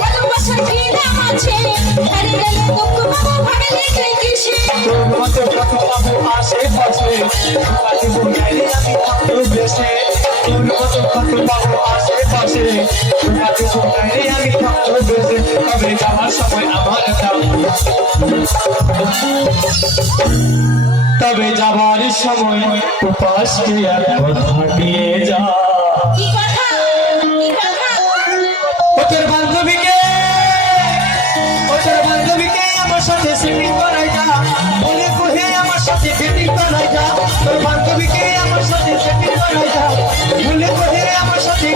ভালোবাসার কি দাম আছে হারিয়ে গেলে দুঃখ পাবো ভাগলে তুই কিসে তোর মতো কত পাবো আশেপাশে কাছে বুঝাই আমি ভালোবেসে তোর মতো কত পাবো আশেপাশে কাছে বুঝাই আমি ভালোবেসে তবে যাওয়ার সময় আমার দাম তবে যাবার সময় উপাসকে কথা দিয়ে যা কি কথা কি কথা তোর বান্ধবীকে আমার সাথে সেটিং করাই যা বলে কহে আমার সাথে সেটিং করাই যা তোর বান্ধবীকে আমার সাথে সেটিং করাই যা বলে কহে আমার সাথে